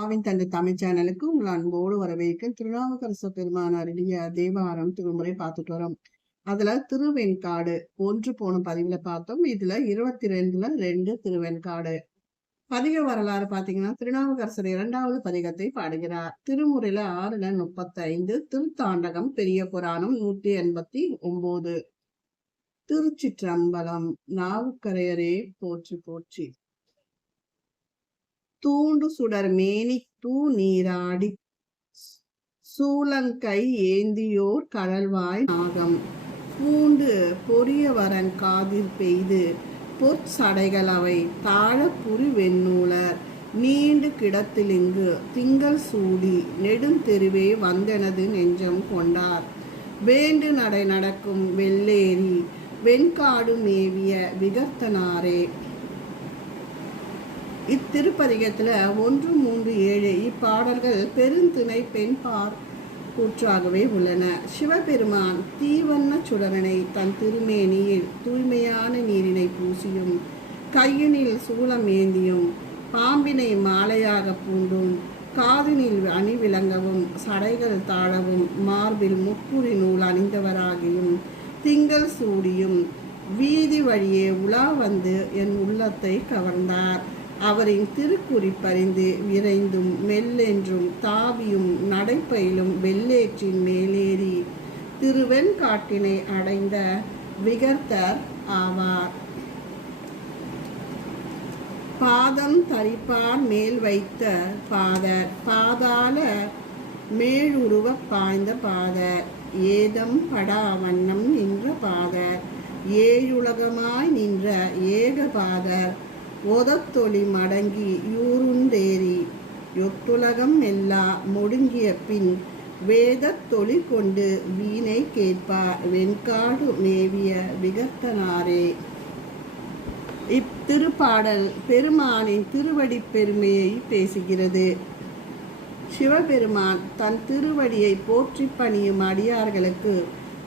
ஆவின் தந்தை தமிழ் சேனலுக்கு உங்கள் அன்போடு வரவேற்க திருநாவுக்கரச பெருமான் அருளிய தேவாரம் திருமுறை பார்த்துட்டு வரோம். அதுல திருவெண்காடு ஒன்று போன பதிவுல பார்த்தோம். இதுல இருபத்தி ரெண்டுல ரெண்டு திருவெண்காடு. பதிக வரலாறு பாத்தீங்கன்னா திருநாவுக்கரசர் இரண்டாவது பதிகத்தை பாடுகிறார். திருமுறையில ஆறுல முப்பத்தி ஐந்து திருத்தாண்டகம் பெரிய புராணம் நூத்தி எண்பத்தி ஒன்பது திருச்சிற்றம்பலம் நாவுக்கரையரே போற்றி போற்றி. தூண்டு சுடர் மேனி தூ நீராடி. சூலங்கை ஏந்தியோர் கடல்வாய் நாகம். பூண்டு பொரியவரன் காதில் பெய்து. பொற்சடைகள் அவை தாழ புரி வெண்ணூலர் நீண்டு கிடத்திலிங்கு திங்கள் சூடி நெடுந்தெருவே வந்தனது நெஞ்சம் கொண்டார். வேண்டு நடை நடக்கும் வெள்ளேரி. வெண்காடு மேவிய விகர்த்தனாரே. இத்திருப்பதிகத்தில் ஒன்று மூன்று ஏழு இப்பாடல்கள் பெருந்திணை பெண்பார் கூற்றாகவே உள்ளன. சிவபெருமான் தீவண்ண சுடரனை தன் திருமேனியில் தூய்மையான நீரினை பூசியும் கையினில் சூளம் ஏந்தியும் பாம்பினை மாலையாக பூண்டும் காதினில் அணி விளங்கவும் சடைகள் தாழவும் மார்பில் முப்புரி நூல் அணிந்தவராகியும் திங்கள் சூடியும் வீதி வழியே உலா வந்து என் உள்ளத்தை கவர்ந்தார். அவரின் திருக்குறிப்பறிந்து விரைந்தும் மெல்லென்றும் தாவியும் நடைப்பயிலும் வெள்ளேற்றின் மேலேறி திருவெண்காட்டினை அடைந்த விகர்த்தர் ஆவார். பாதம் தரிப்பார் மேல் வைத்த பாதர் பாதாள மேலுருவ பாய்ந்த பாதர் ஏதம் படா வண்ணம் நின்ற பாதர் ஏழுலகமாய் நின்ற ஏக பாதர் ஓதத்தொளி மடங்கி யூருண்டேறி எட்டுலகம் எல்லா முடுங்கிய பின் வேதத் தொழி கொண்டு வீணை கேட்பார் வெண்காடு மேவிய விகர்த்தனாரே. இத்திருப்பாடல் பெருமானின் திருவடி பெருமையை பேசுகிறது. சிவபெருமான் தன் திருவடியை போற்றி பணியும் அடியார்களுக்கு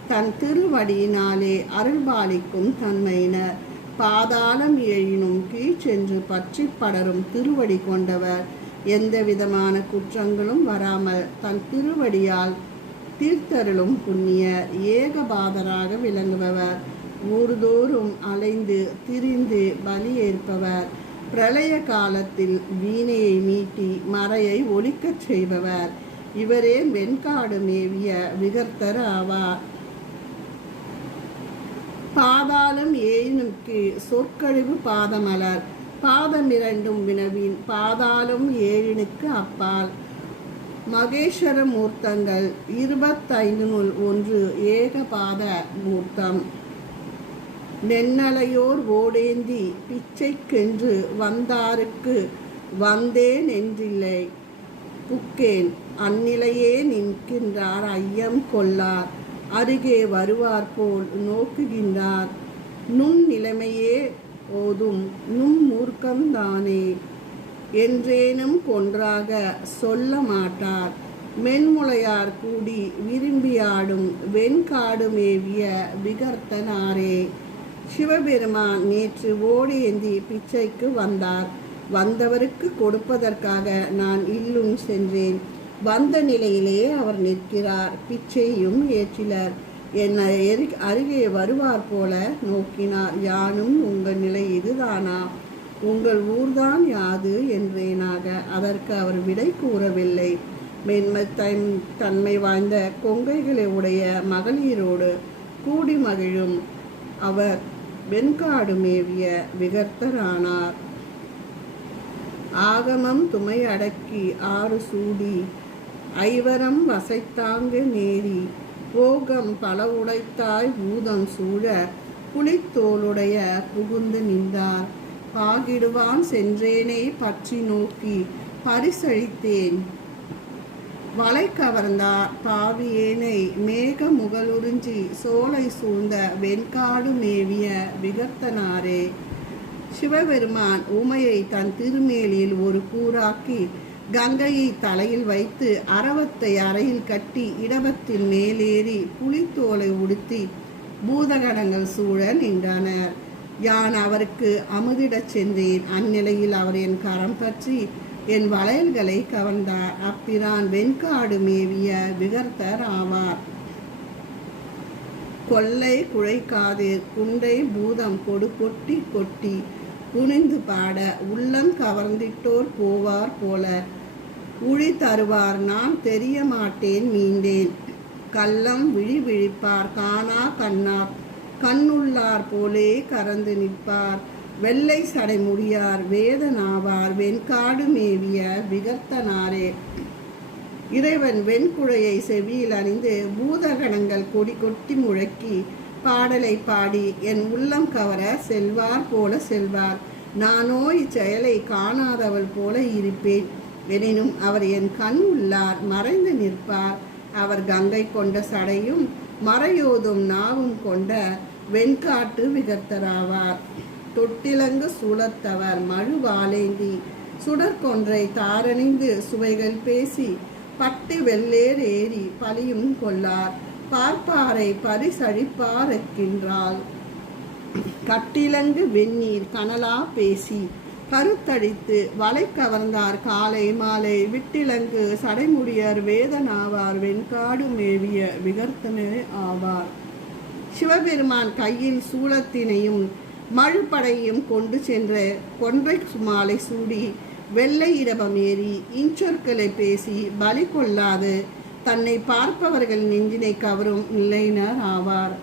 தன் திருவடியினாலே அருள்பாலிக்கும் தன்மையினர். பாதாளம் எழினும் கீழ்ச்சென்று பற்றி படரும் திருவடி கொண்டவர். எந்த விதமான குற்றங்களும் வராமல் தன் திருவடியால் தீர்த்தருளும் புண்ணிய ஏகபாதராக விளங்குபவர். ஊர்தோறும் அலைந்து திரிந்து பலி ஏற்பவர் பிரளய காலத்தில் வீணையை மீட்டி மறையை ஒழிக்கச் செய்பவர். இவரே வெண்காடு மேவிய விகர்த்தர் ஆவார். பாதாளம் ஏழுனுக்கு சொற்கழிவு பாதமலர். பாதம் இரண்டும் வினவின் பாதாளம் ஏழினுக்கு அப்பால். மகேஸ்வர மூர்த்தங்கள் இருபத்தைந்து நூல் ஒன்று ஏகபாத மூர்த்தம். நென்னலையோர் ஓடேந்தி பிச்சைக்கென்று வந்தாருக்கு வந்தேன் என்றில்லை. புக்கேன் அந்நிலையே நிற்கின்றார் ஐயம் கொள்ளார். அருகே வருவார் போல் நோக்குகின்றார். நும் நிலைமையே ஓதும் நும் மூர்க்கம்தானே என்றேனும் கொன்றாக சொல்ல மாட்டார். மென்முளையார் கூடி விரும்பியாடும் வெண்காடு மேவிய விகர்த்தனாரே. சிவபெருமான் நேற்று ஓடேந்தி பிச்சைக்கு வந்தார். வந்தவருக்கு கொடுப்பதற்காக நான் இல்லும் சென்றேன். வந்த நிலையிலேயே அவர் நிற்கிறார். பிச்சையும் ஏற்றிலர் என்னை அருகே வருவார் போல நோக்கினார். யானும் உங்கள் நிலை இதுதானா? உங்கள் ஊர்தான் யாது? என்றேனாக. அதற்கு அவர் விடை கூறவில்லை. மென்மை தன் தன்மை வாய்ந்த கொங்கைகளை உடைய மகளிரோடு கூடி மகிழும். அவர் வெண்காடு மேவிய விகர்த்தரானார். ஆகமம் துமை அடக்கி ஆறு சூடி ஐவரம் வசைத்தாங்கு நேரி போகம் பல உடைத்தாய் பூதம் சூழ புலித்தோளுடைய புகுந்து நின்றார். பாகிடுவான் சென்றேனே பற்றி நோக்கி பரிசளித்தேன் வலை கவர்ந்தார் பாவியேனை மேக முகலுறிஞ்சி சோலை சூழ்ந்த வெண்காடு மேவிய விகர்த்தனாரே. சிவபெருமான் உமையை தன் திருமேலில் ஒரு கூறாக்கி கங்கையை தலையில் வைத்து அரவத்தை அறையில் கட்டி இடபத்தில் மேலேறி புலித்தோலை உடுத்தி பூதகணங்கள் சூழ நின்றனர். யான் அவருக்கு அமுதிடச் சென்றேன். அந்நிலையில் அவர் என் கரம் பற்றி என் வளையல்களை கவர்ந்தார். அப்பிரான் வெண்காடு மேவிய விகர்த்தர் ஆவார். கொல்லை குழைக்காது குண்டை பூதம் கொடு கொட்டி கொட்டி குனிந்து பாட உள்ளம் கவர்ந்திட்டோர் போவார் போல உழி தருவார் நான் தெரிய மாட்டேன் மீண்டேன் கள்ளம் விழி விழிப்பார் காணா கண்ணார். கண்ணுள்ளார் போலே கறந்து நிற்பார். வெள்ளை சடைமுடியார் வேதனாவார் வெண்காடு மேவிய விகர்த்தனாரே. இறைவன் வெண்குழையை செவியில் அணிந்து பூதகணங்கள் கொடி கொட்டி முழக்கி பாடலை பாடி என் உள்ளம் கவர செல்வார் போல செல்வார். நானோ இச்செயலை காணாதவள் போல இருப்பேன். எனினும் அவர் என் கண் உள்ளார் மறைந்து நிற்பார். அவர் கங்கை கொண்ட சடையும் மறையோதும் நாவும் கொண்ட வெண்காட்டு விகர்த்தராவார் தொட்டிலங்கு சூழத்தவர் மழுவாலேந்தி சுடற்கொன்றை தாரணிந்து சுவைகள் பேசி பட்டு வெள்ளேர் ஏறி பலியும் கொள்ளார். பார்ப்பாரை பரிசழிப்பாரக்கின்றாள் கட்டிலங்கு வெந்நீர் கனலா பேசி கருத்தடித்து வலை கவர்ந்தார் காலை மாலை விட்டிலங்கு சடைமுடியர் வேதனாவார் வெண்காடு மேவிய விகர்த்தனே ஆவார். சிவபெருமான் கையில் சூளத்தினையும் மழுப்படையும் கொண்டு சென்ற கொன்றை மாலை சூடி வெள்ளை இடபம் ஏறி இன்சொற்களை பேசி பலி கொள்ளாது தன்னை பார்ப்பவர்கள் நெஞ்சினை கவரும் நிலையினர் ஆவார்.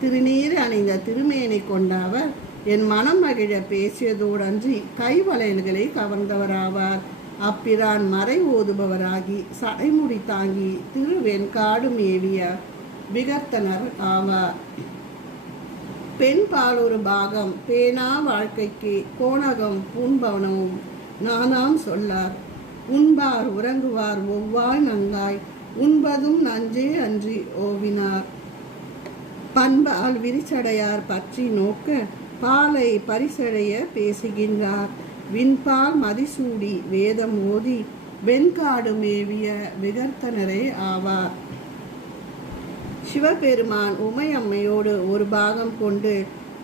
திருநீர் அணிந்த திருமேனை கொண்ட அவர் என் மனம் மகிழ பேசியதோடன்றி கைவளையல்களை கவர்ந்தவராவார். அப்பிரான் மறை ஓதுபவராகி சடைமுடி தாங்கி திருவெண்காடு மேவிய விகர்த்தனர் ஆவார். பெண் பால் ஒரு பாகம் பேனா வாழ்க்கைக்கு கோணகம் பூண்பவனமும் நானாம் சொல்லார். உண்பார் உறங்குவார் ஒவ்வாய் நங்காய் உண்பதும் நஞ்சே அன்றி ஓவினார். பண்பால் விரிச்சடையார் பற்றி நோக்க பாலை பரிசடைய பேசுகின்றார். விண்பால் மதிசூடி வேதம் ஓதி வெண்காடு மேவிய விகர்த்தனரே ஆவார். சிவபெருமான் உமையம்மையோடு ஒரு பாகம் கொண்டு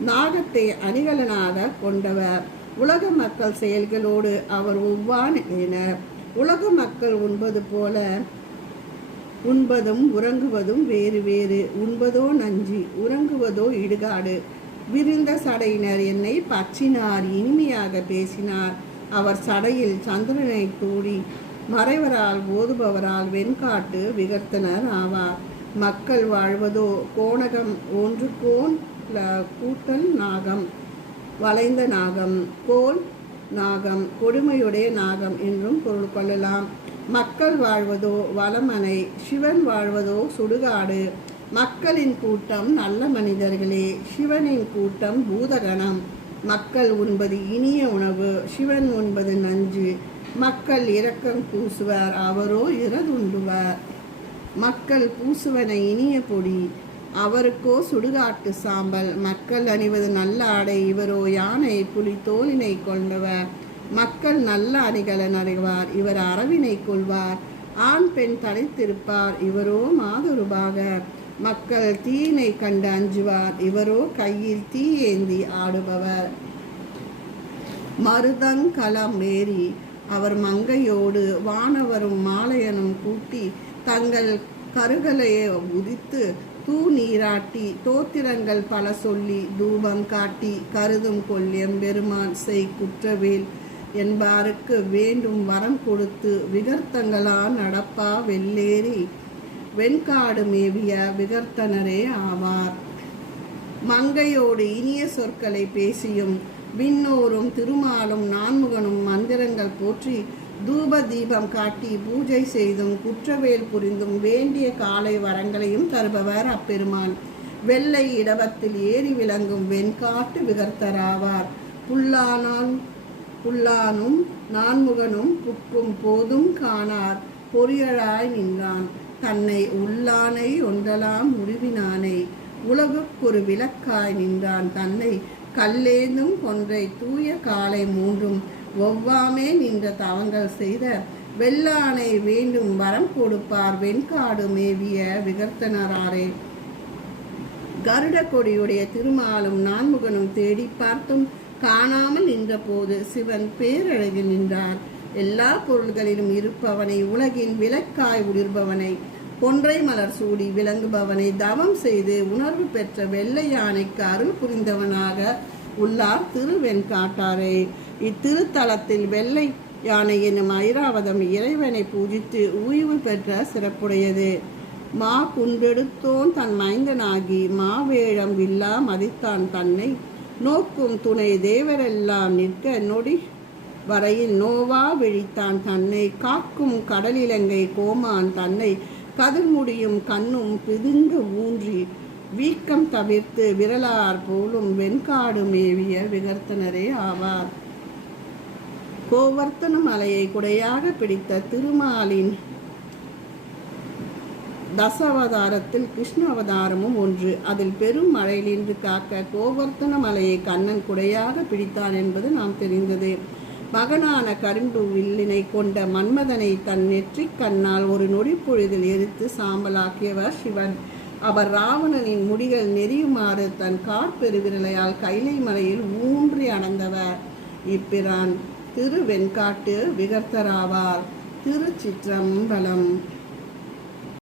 நாகத்தை அணிகலனாக கொண்டவர். உலக மக்கள் செயல்களோடு அவர் ஒவ்வானினர் உலக மக்கள் உண்பது போல உண்பதும் உறங்குவதும் வேறு வேறு. உண்பதோ நஞ்சி உறங்குவதோ இடுகாடு. விரிந்த சடையினர் என்னை பற்றினார் இனிமையாக பேசினார். அவர் சடையில் சந்திரனை கூடி மறைவரால் ஓதுபவரால் வெண்காட்டு விகர்த்தனர் ஆவார். மக்கள் வாழ்வதோ கோணகம் ஒன்று கோன் கூட்டல் நாகம் வளைந்த நாகம் கோல் நாகம் கொடுமையுடைய நாகம் என்றும் பொருள் கொள்ளலாம். மக்கள் வாழ்வதோ வளமனை சிவன் வாழ்வதோ சுடுகாடு மக்களின் கூட்டம் நல்ல மனிதர்களே சிவனின் கூட்டம் பூதகணம். மக்கள் உண்பது இனிய உணவு சிவன் உண்பது நஞ்சு. மக்கள் இரக்கம் பூசுவர் அவரோ இறதுண்டுவார் மக்கள் பூசுவன இனிய பொடி அவருக்கோ சுடுகாட்டு சாம்பல். மக்கள் அணிவது நல்ல ஆடை இவரோ யானை புலி தோலினை கொண்டவர். மக்கள் நல்ல அணிகலன் அணிவார் இவர் அரவினை கொள்வார். ஆண் பெண் தனித்திருப்பார் இவரோ மாதொருபாக. மக்கள் தீனை கண்டு அஞ்சுவார். இவரோ கையில் தீ ஏந்தி ஆடுபவர். மருதங்களம் ஏறி அவர் மங்கையோடு வானவரும் மாலையனும் கூட்டி தங்கள் கருகலையை உதித்து தூ நீராட்டி தோத்திரங்கள் பல சொல்லி தூபம் காட்டி கருதும் கொல்லியம் பெருமான் செய் குற்றவேல் என்பாருக்கு வேண்டும் வரம் கொடுத்து விகர்த்தங்களா நடப்பா வெள்ளேறி வெண்காடு மேவிய விகர்த்தனரே ஆவார். மங்கையோடு இனிய சொற்களை பேசியும் விண்ணோரும் திருமாலும் நான்முகனும் மந்திரங்கள் போற்றி தூப தீபம் காட்டி பூஜை செய்தும் குற்றவேல் புரிந்தும் வேண்டிய காலை வரங்களையும் தருபவர் அப்பெருமான். வெள்ளை இடவத்தில் ஏறி விளங்கும் வெண்காட்டு விகர்த்தராவார். புல்லானால் புல்லானும் நான்முகனும் புக்கும் போதும் காணார். பொறியழாய் நின்றான். தன்னை உள்ளானை ஒன்றலாம் உருவினானை. உலகுக்கொரு விளக்காய் நின்றான் தன்னை. கல்லேந்தும் கொன்றை தூய காலை மூன்றும். ஒவ்வாமே நின்ற தவங்கள் செய்த. வெள்ளானை வேண்டும் வரம் கொடுப்பார். வெண்காடு மேவிய விகர்த்தனராரே. கருட கொடியுடைய திருமாலும் நான்முகனும் தேடி பார்த்தும் காணாமல் நின்றபோது சிவன் பேரழகில் நின்றார். எல்லா பொருள்களிலும் இருப்பவனை உலகின் விளக்காய் உளிர்பவனை கொன்றை மலர் சூடி விளங்குபவனை தவம் செய்து உணர்வு பெற்ற வெள்ளை யானைக்கு அருள் புரிந்தவனாக உள்ளார் திருவெண்காட்டாரே. இத்திருத்தலத்தில் வெள்ளை யானை என்னும் ஐராவதம் இறைவனை பூஜித்து ஓய்வு பெற்ற சிறப்புடையது. மா குண்டெடுத்தோன் தன் மைந்தனாகி மாவேழம் வில்லா மதித்தான் தன்னை நோக்கும் துணை தேவரெல்லாம் நிற்க நொடி வரையில் நோவா விழித்தான் தன்னை. காக்கும் கடலிலங்கை கோமான் தன்னை. கதிர்முடியும் கண்ணும் பிதுங்கு ஊன்றி. வீக்கம் தவிர்த்து விரலார் போலும் வெண்காடு மேவிய விகர்த்தனரே ஆவார். கோவர்த்தன மலையை குடையாக பிடித்த திருமாலின் தசாவதாரத்தில் கிருஷ்ண அவதாரமும் ஒன்று. அதில் பெரும் மழையிலிருந்து காக்க கோவர்த்தன மலையை கண்ணன் குடையாக பிடித்தான் என்பது நாம் தெரிந்தது. மகனான கரும்பு வில்லினை கொண்ட மன்மதனை தன் நெற்றிக் கண்ணால் ஒரு நொடிப்பொழுதில் எரித்து சாம்பலாக்கியவர் சிவன். அவர் ராவணனின் முடிகள் நெறியுமாறு தன் காற்பெருவிரலையால் கைலை மலையில் ஊன்றி அடர்ந்தவர். இப்பிரான் திரு வெண்காட்டு விகர்த்தராவார். திருச்சிற்றம்பலம்.